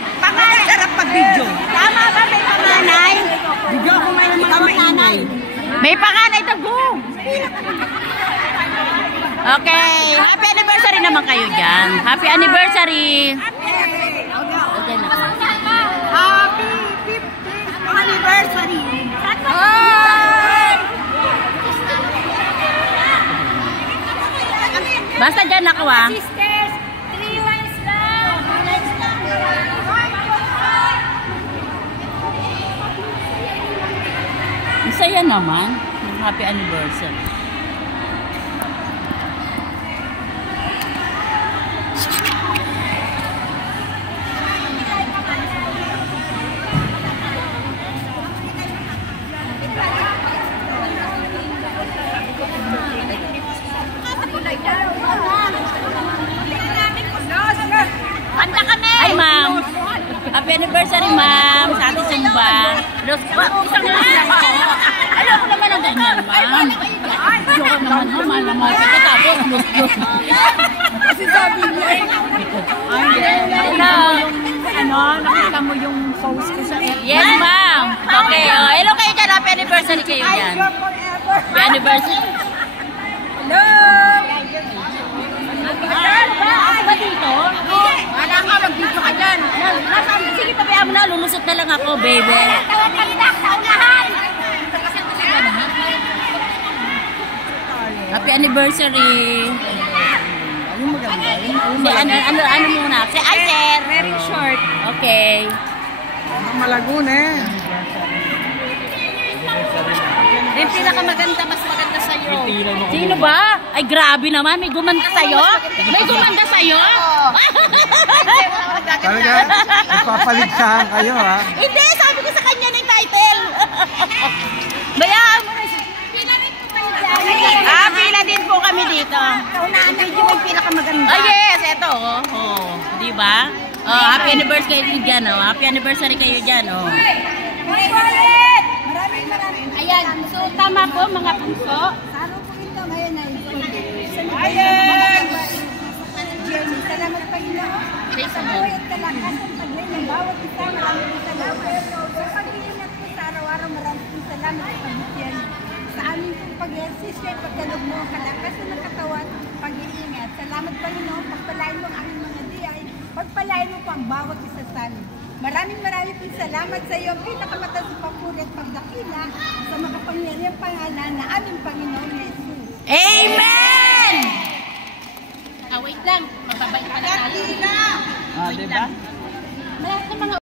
Panganay. Sarap pag-video. Tama ba may panganay? Video ako ngayon mga panganay. May panganay to, go! Okay, happy anniversary naman kayo dyan. Happy anniversary! Okay na. Happy 50th anniversary! Basta dyan ako ah. Sisters, 3 lines lang. 3 lines lang. Masaya naman. Happy anniversary. Kanta kami! Ay, ma'am. Happy anniversary, ma'am. Sa ating Sumba. Isang lang ako. Alam ko naman ang ganyan, ma'am. Joke naman, ma'am. Alam mo, tapos, lus-lus. Kasi sabi niya, hello. Nakita mo yung post ko sa FB? Yes, ma'am. Okay. Hello kayo dyan. Happy anniversary kayo dyan. Happy anniversary. Hello. Ano ba dito? Wala ka, mag-dito ka dyan. Sige, tabihan mo na. Lulusot na lang ako, baby. Happy anniversary. Ano muna? Ay, sir. Very short. Okay. Malagun eh. Yung pinakamaganda, mas maganda sa'yo. Sino ba? Ay, grabe naman. May gumanda sa'yo? May gumanda sa'yo? Talaga, ipapaligsahan kayo ha. Hindi, sabi ko sa kanya ng title. Bayaan mo na siya. Pila din po kami dito. Kaunaan na yung pinakamaganda. Oh, yes. Ito, oh. Di ba? Oh, happy anniversary kayo dyan, oh. Happy anniversary kayo dyan, oh. Ayan, so tama po mga puso. Saro po ito ngayon ay Ayan! salamat Panginoon. Sa buhay at kalakas ang paglain ng bawat isa. Maraming salamat. Sa pag-iingat po sa araw-araw, maraming salamat sa pag-iingat. Sa aming pong pag-iasist ay pagkalog mo, kalakas na katawan, pag-iingat. Salamat Panginoon, pagpalain mo ang aming mga diyay, pagpalain mo po ang bawat isa sa amin. Maraming pong salamat sa iyo, pinakamataas na papuri at pagdakila sa makapangyarihang pangalan na aming Panginoon Jesus. Amen! Wait lang, mababay ka na tayo. Diba?